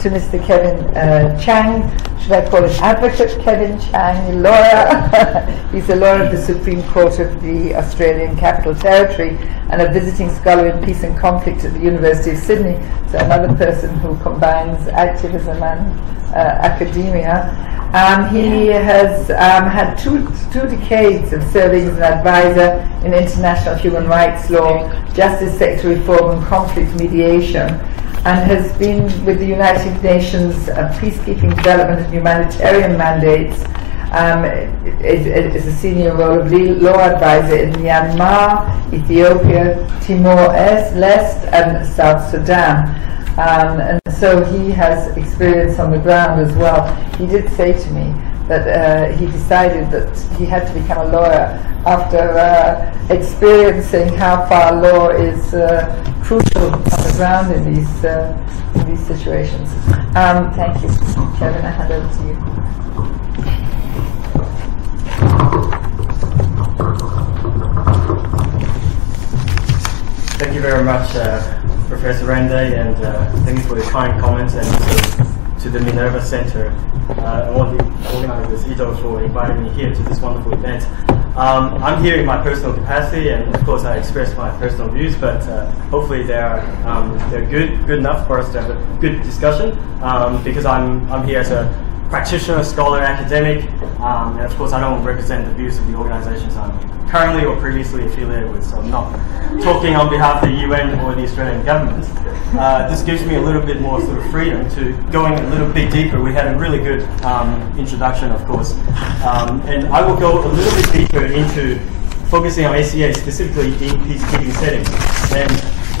to Mr. Kevin Chang. Should I call him Advocate Kevin Chang, lawyer? He's a lawyer of the Supreme Court of the Australian Capital Territory and a visiting scholar in peace and conflict at the University of Sydney. So another person who combines activism and academia. He has had two decades of serving as an advisor in international human rights law, justice sector reform and conflict mediation, and has been with the United Nations Peacekeeping, Development and Humanitarian mandates as a senior role of law advisor in Myanmar, Ethiopia, Timor-Leste and South Sudan. And so he has experience on the ground as well. He did say to me that he decided that he had to become a lawyer after experiencing how far law is crucial on the ground in these situations. Thank you, Kevin. I hand over to you. Thank you very much, Professor Raday, and thank you for your kind comments, and also to the Minerva Center and all the organizers, CEDAW, for inviting me here to this wonderful event. I'm here in my personal capacity, and of course I express my personal views, but hopefully they're good enough for us to have a good discussion, because I'm here as a practitioner, scholar, academic, and of course I don't represent the views of the organizations I'm currently or previously affiliated with, so I'm not talking on behalf of the UN or the Australian government. This gives me a little bit more sort of freedom to going a little bit deeper. We had a really good introduction, of course, and I will go a little bit deeper into focusing on ACA specifically in peacekeeping settings. And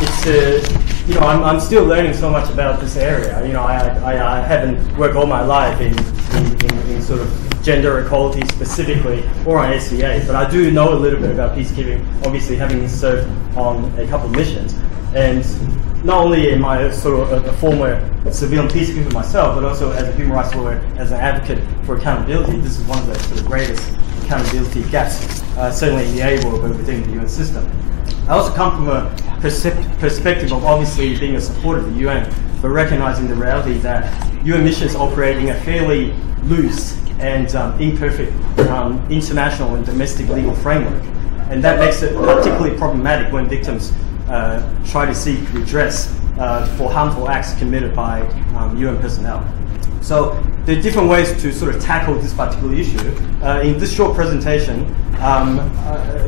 it's I'm still learning so much about this area. I haven't worked all my life in sort of gender equality specifically or on ACA, but I do know a little bit about peacekeeping, obviously having served on a couple of missions. And not only am I sort of a former civilian peacekeeper myself, but also as a human rights lawyer, as an advocate for accountability. This is one of the sort of greatest accountability gaps, certainly in the able but within the UN system. I also come from a perspective of obviously being a supporter of the UN, but recognizing the reality that UN missions operate in a fairly loose and imperfect international and domestic legal framework. And that makes it particularly problematic when victims try to seek redress for harmful acts committed by UN personnel. So there are different ways to sort of tackle this particular issue. In this short presentation,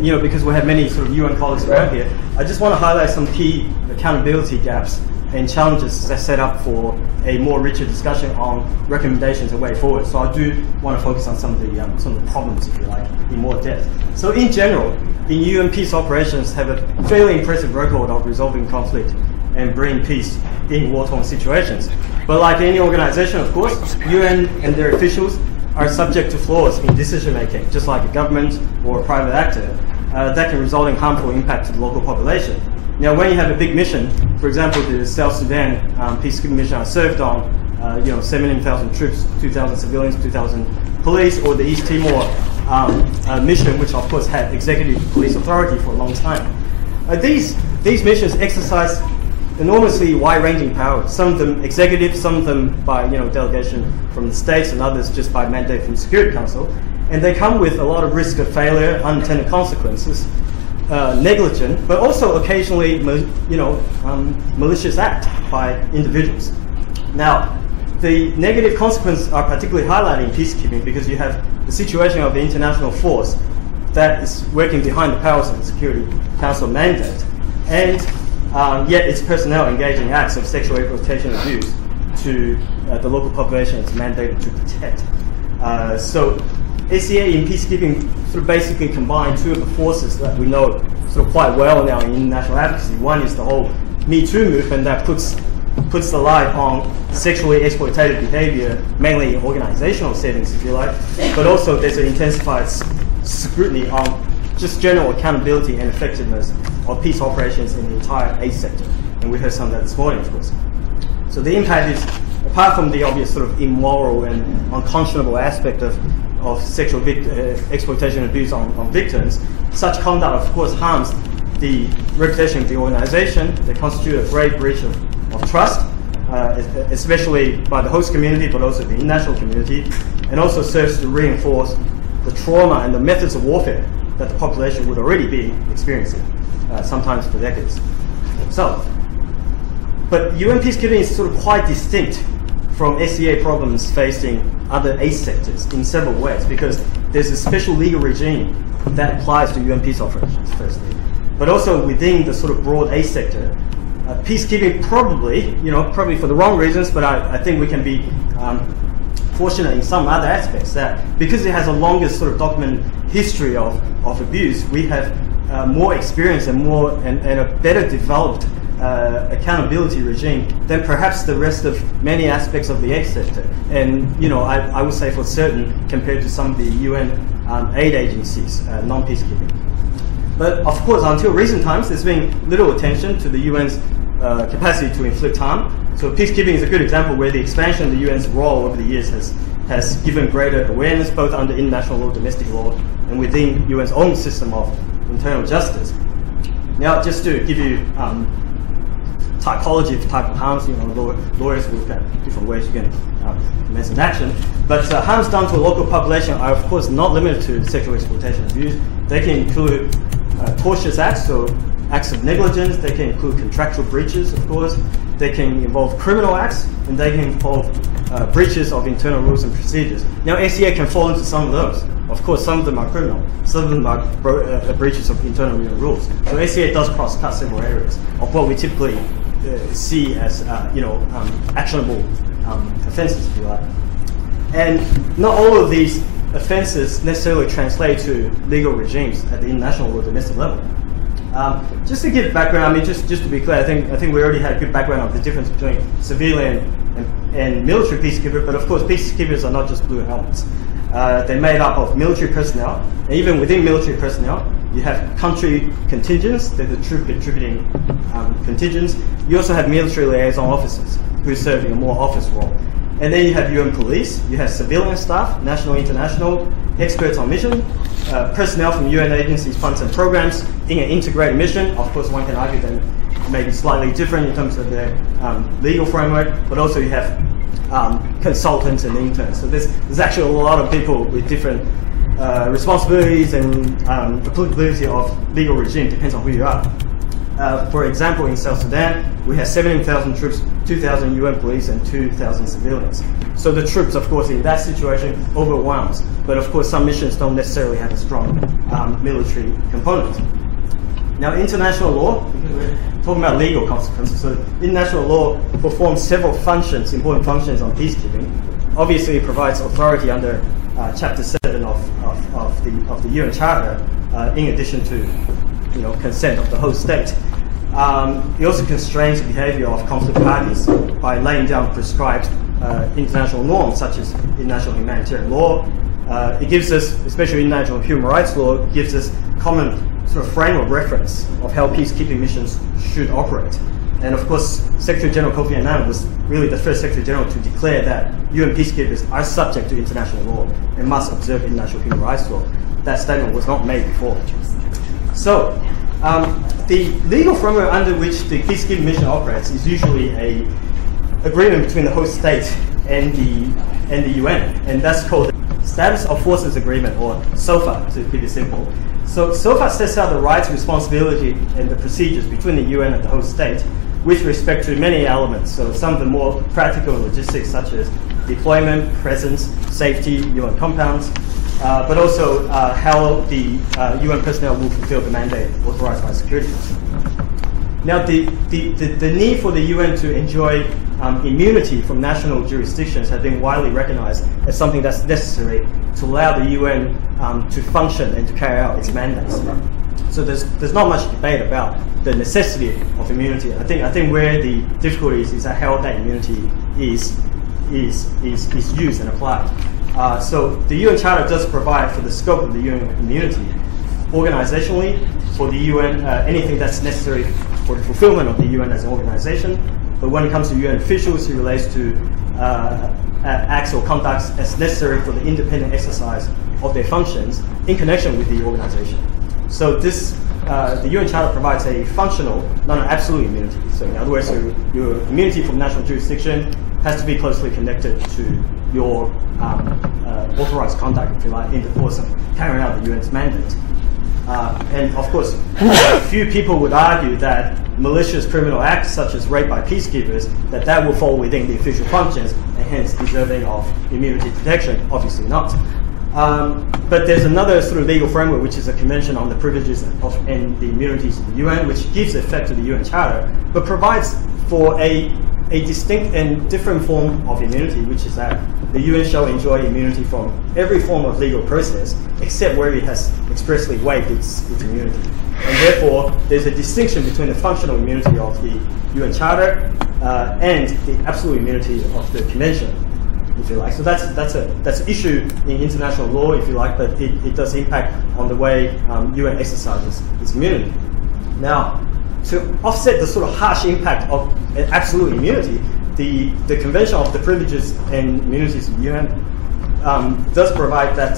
because we have many sort of UN colleagues around here, I just want to highlight some key accountability gaps and challenges that set up for a more richer discussion on recommendations and way forward. So I do want to focus on some of the problems, if you like, in more depth. So in general, the UN peace operations have a fairly impressive record of resolving conflict and bringing peace in war-torn situations. But like any organization, of course, UN and their officials are subject to flaws in decision-making, just like a government or a private actor, that can result in harmful impact to the local population. Now, when you have a big mission, for example, the South Sudan peacekeeping mission I served on, 17,000 troops, 2,000 civilians, 2,000 police, or the East Timor mission, which of course had executive police authority for a long time. These missions exercise enormously wide-ranging powers. Some of them executive, some of them by delegation from the states, and others just by mandate from the Security Council. And they come with a lot of risk of failure, unintended consequences, negligent, but also occasionally, malicious act by individuals. Now, the negative consequences are particularly highlighted in peacekeeping because you have the situation of the international force that is working behind the powers of the Security Council mandate, and yet its personnel engage in acts of sexual exploitation and abuse to the local population it's mandated to protect. So ACA in peacekeeping sort of basically combine two of the forces that we know sort of quite well now in international advocacy. One is the whole Me Too movement that puts the light on sexually exploitative behavior, mainly in organizational settings, if you like, but also there's an intensified scrutiny on just general accountability and effectiveness of peace operations in the entire aid sector. And we heard some of that this morning, of course. So the impact is, apart from the obvious sort of immoral and unconscionable aspect of sexual exploitation and abuse on victims, such conduct, of course, harms the reputation of the organization. They constitute a grave breach of trust especially by the host community, but also the international community, and also serves to reinforce the trauma and the methods of warfare that the population would already be experiencing, sometimes for decades. So, but UN peacekeeping is sort of quite distinct from SCA problems facing other ACE sectors in several ways, because there's a special legal regime that applies to UN peace operations, firstly. But also within the sort of broad ACE sector, peacekeeping probably for the wrong reasons, but I think we can be fortunate in some other aspects that because it has a longer sort of documented history of abuse, we have more experience and a better developed accountability regime than perhaps the rest of many aspects of the ACE sector. And I would say for certain compared to some of the UN aid agencies, non-peacekeeping. But of course, until recent times, there's been little attention to the UN's capacity to inflict harm. So peacekeeping is a good example where the expansion of the UN's role over the years has given greater awareness, both under international law, domestic law, and within UN's own system of internal justice. Now, just to give you typology for type of harms, lawyers will have different ways you can commence an action. But harms done to a local population are, of course, not limited to sexual exploitation and abuse. They can include tortious acts, so acts of negligence. They can include contractual breaches, of course. They can involve criminal acts, and they can involve breaches of internal rules and procedures. Now, SCA can fall into some of those. Of course, some of them are criminal. Some of them are breaches of internal rules. So SCA does cross-cut several areas of what we typically see as actionable offences, if you like. And not all of these offences necessarily translate to legal regimes at the international or domestic level. Just to give background, just to be clear, I think we already had a good background of the difference between civilian and military peacekeepers. But of course, peacekeepers are not just blue helmets. They're made up of military personnel, and even within military personnel, you have country contingents, they're the troop contributing contingents. You also have military liaison officers who serve in a more office role. And then you have UN police, you have civilian staff, national, international, experts on mission, personnel from UN agencies, funds and programs in an integrated mission. Of course, one can argue that may be slightly different in terms of their legal framework, but also you have consultants and interns. So there's actually a lot of people with different responsibilities and applicability of legal regime, depends on who you are. For example, in South Sudan, we have 17,000 troops, 2,000 UN police, and 2,000 civilians. So the troops, of course, in that situation overwhelms. But of course, some missions don't necessarily have a strong military component. Now, international law, because we're talking about legal consequences, so international law performs several functions, important functions on peacekeeping. Obviously, it provides authority under Chapter 7 of the UN Charter, in addition to consent of the host state. It also constrains the behavior of conflict parties by laying down prescribed international norms, such as international humanitarian law. It gives us, especially international human rights law, gives us common sort of frame of reference of how peacekeeping missions should operate. And of course, Secretary General Kofi Annan was really the first Secretary General to declare that UN peacekeepers are subject to international law and must observe international human rights law. That statement was not made before. So, the legal framework under which the peacekeeping mission operates is usually an agreement between the host state and the UN, and that's called the Status of Forces Agreement, or SOFA, to keep it simple. So SOFA sets out the rights, responsibility, and the procedures between the UN and the host state with respect to many elements. So some of the more practical logistics, such as deployment, presence, safety, UN compounds, but also how the UN personnel will fulfill the mandate authorized by Security Council. Now, the need for the UN to enjoy immunity from national jurisdictions has been widely recognized as something that's necessary to allow the UN to function and to carry out its mandates. So there's not much debate about the necessity of immunity. I think where the difficulty is that how that immunity is used and applied. So the UN Charter does provide for the scope of the UN immunity, organizationally, for the UN, anything that's necessary for the fulfillment of the UN as an organization. But when it comes to UN officials, it relates to acts or conducts as necessary for the independent exercise of their functions in connection with the organization. So this the UN Charter provides a functional, not an absolute immunity. So in other words, your immunity from national jurisdiction has to be closely connected to your authorized conduct, if you like, in the course of carrying out the UN's mandate. And of course, a few people would argue that malicious criminal acts, such as rape by peacekeepers, that will fall within the official functions and hence deserving of immunity protection. Obviously not. But there's another sort of legal framework, which is a Convention on the Privileges and the Immunities of the UN, which gives effect to the UN Charter, but provides for a distinct and different form of immunity, which is that the UN shall enjoy immunity from every form of legal process, except where it has expressly waived its immunity. And therefore, there's a distinction between the functional immunity of the UN Charter and the absolute immunity of the Convention, if you like. So that's an issue in international law, if you like, but it does impact on the way UN exercises its immunity. Now, to offset the sort of harsh impact of absolute immunity, the Convention of the Privileges and Immunities of the UN does provide that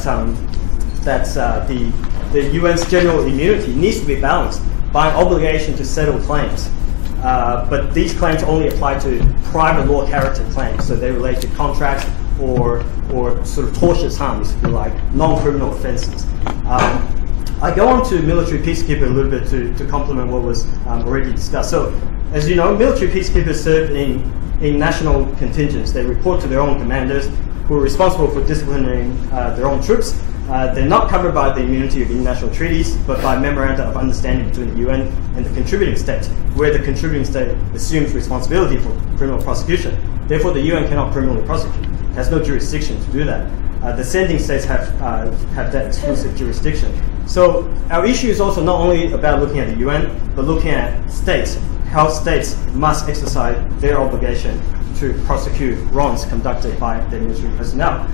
the UN's general immunity needs to be balanced by an obligation to settle claims. But these claims only apply to private law character claims, so they relate to contracts or sort of tortious harms, if you like, non-criminal offences. I go on to military peacekeeping a little bit to complement what was already discussed. So, as you know, military peacekeepers serve in national contingents. They report to their own commanders, who are responsible for disciplining their own troops. They're not covered by the immunity of international treaties, but by memoranda of understanding between the UN and the contributing state, where the contributing state assumes responsibility for criminal prosecution. Therefore, the UN cannot criminally prosecute. It has no jurisdiction to do that. The sending states have that exclusive jurisdiction. So our issue is also not only about looking at the UN, but looking at states, how states must exercise their obligation to prosecute wrongs conducted by their military personnel.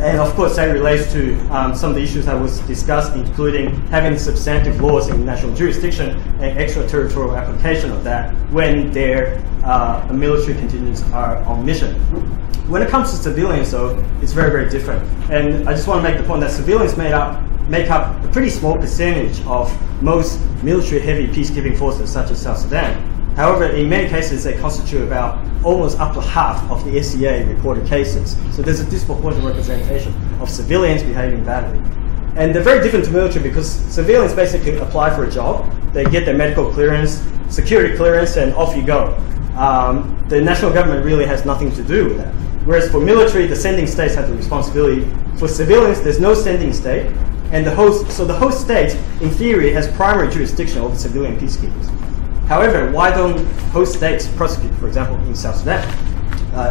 And of course, that relates to some of the issues that was discussed, including having substantive laws in national jurisdiction and extraterritorial application of that when their military contingents are on mission. When it comes to civilians, though, it's very, very different. And I just want to make the point that civilians make up a pretty small percentage of most military-heavy peacekeeping forces, such as South Sudan. However, in many cases, they constitute about almost up to half of the SCA reported cases. So there's a disproportionate representation of civilians behaving badly. And they're very different to military because civilians basically apply for a job, they get their medical clearance, security clearance, and off you go. The national government really has nothing to do with that. Whereas for military, the sending states have the responsibility. For civilians, there's no sending state, and the host state, in theory, has primary jurisdiction over civilian peacekeepers. However, why don't host states prosecute, for example, in South Sudan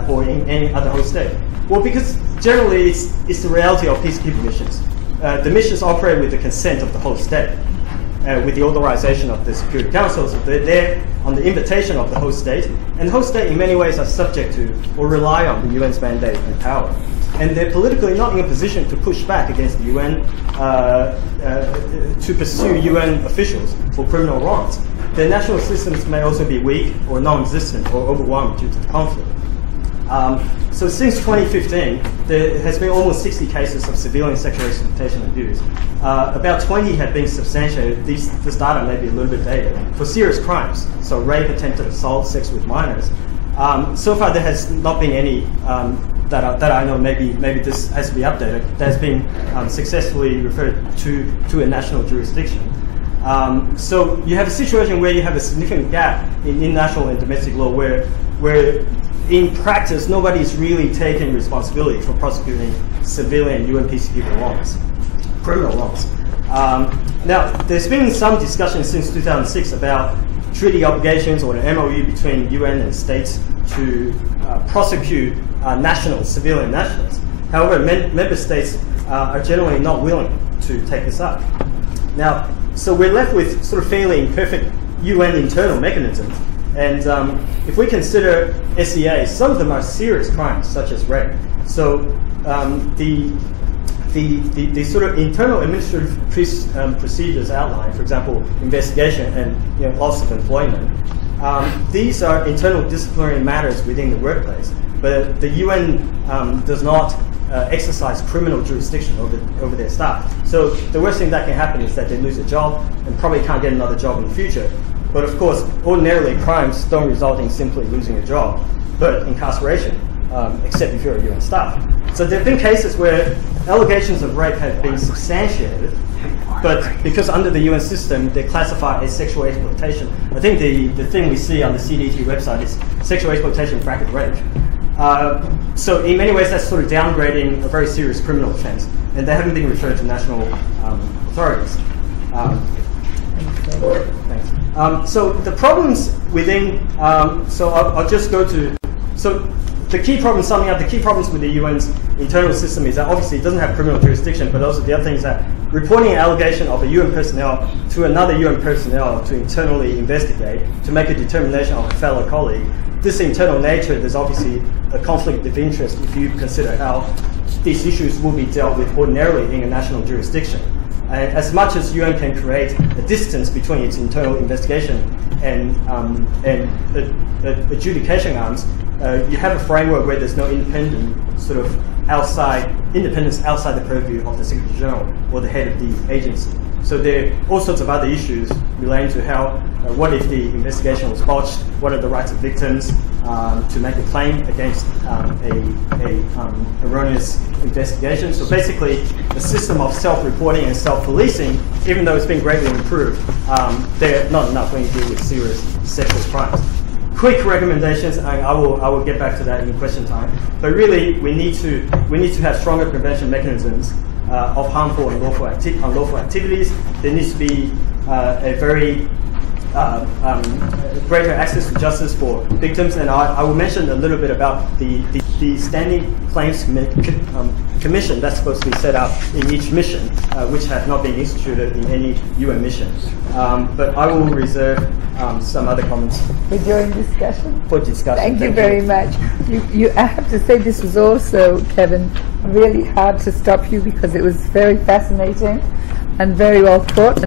or in any other host state? Well, because generally it's the reality of peacekeeping missions. The missions operate with the consent of the host state, with the authorization of the Security Council. So they're there on the invitation of the host state, and the host state in many ways are subject to or rely on the UN's mandate and power. And they're politically not in a position to push back against the UN to pursue UN officials for criminal wrongs. Their national systems may also be weak or non-existent or overwhelmed due to the conflict. So since 2015, there has been almost 60 cases of civilian sexual exploitation and abuse. About 20 have been substantiated, this data may be a little bit dated, for serious crimes, so rape, attempted assault, sex with minors. So far there has not been any that I know, maybe this has to be updated, that has been successfully referred to a national jurisdiction. So you have a situation where you have a significant gap in national and domestic law where in practice nobody is really taking responsibility for prosecuting civilian UN peacekeeping wrongs, criminal wrongs. Now, there's been some discussion since 2006 about treaty obligations or the MOU between UN and states to prosecute civilian nationals. However, member states are generally not willing to take this up. Now, so we're left with sort of fairly imperfect UN internal mechanisms. And if we consider SEA, some of them are serious crimes, such as rape. So the sort of internal administrative procedures outlined, for example, investigation and loss of employment, these are internal disciplinary matters within the workplace. But the UN does not exercise criminal jurisdiction over their staff. So the worst thing that can happen is that they lose a job and probably can't get another job in the future. But of course, ordinarily crimes don't result in simply losing a job, but incarceration, except if you're a UN staff. So there have been cases where allegations of rape have been substantiated, but because under the UN system, they're classified as sexual exploitation. I think the thing we see on the CDT website is sexual exploitation bracket rape. So in many ways, that's sort of downgrading a very serious criminal offense, and they haven't been referred to national authorities. Thanks. So the problems within, so I'll just go to, so the key problem, summing up, the key problems with the UN's internal system is that obviously it doesn't have criminal jurisdiction, but also the other thing is that reporting an allegation of a UN personnel to another UN personnel to internally investigate, to make a determination of a fellow colleague, this internal nature, there's obviously a conflict of interest if you consider how these issues will be dealt with ordinarily in a national jurisdiction. And as much as UN can create a distance between its internal investigation and adjudication arms, you have a framework where there's no independent sort of independence outside the purview of the Secretary General or the head of the agency. So there are all sorts of other issues relating to how, what if the investigation was botched, what are the rights of victims to make a claim against erroneous investigation. So basically, the system of self-reporting and self-policing, even though it's been greatly improved, they're not enough when you deal with serious sexual crimes. Quick recommendations, and I will get back to that in question time. But really, we need to have stronger prevention mechanisms of harmful and unlawful activities. There needs to be a very greater access to justice for victims, and I will mention a little bit about the Standing Claims Commission that's supposed to be set up in each mission, which have not been instituted in any UN mission. But I will reserve some other comments. For during discussion? For discussion. Thank you very much. I have to say this was also, Kevin, really hard to stop you because it was very fascinating and very well thought.